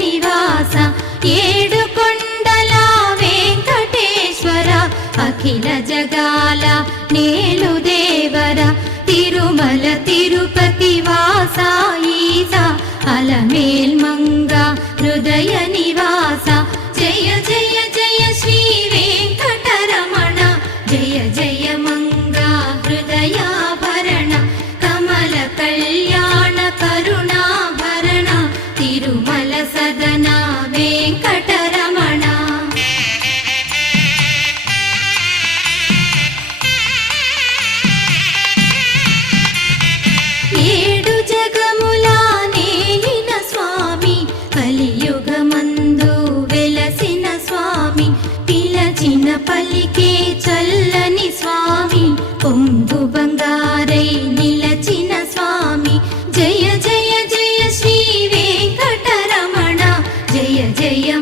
నివాస ఏడు కొండల వెంకటేశ్వర అఖిల జగాల నేలు దేవర తిరుమల తిరుపతి వాస ఈస అలమేల్ మంగ హృదయ నివాస జయ జయ జయ శ్రీ వెంకటరమణ జయ జయ మంగ హృదయాభరణ కమల కళ్యాణ కరుణాభరణ తిరుమల సదన వెంకటరమణ ఏడు జగముల నేలిన స్వామి కలియుగమందు వెలసిన స్వామి పిలచిన పలికే చల్లని స్వామి పొంగు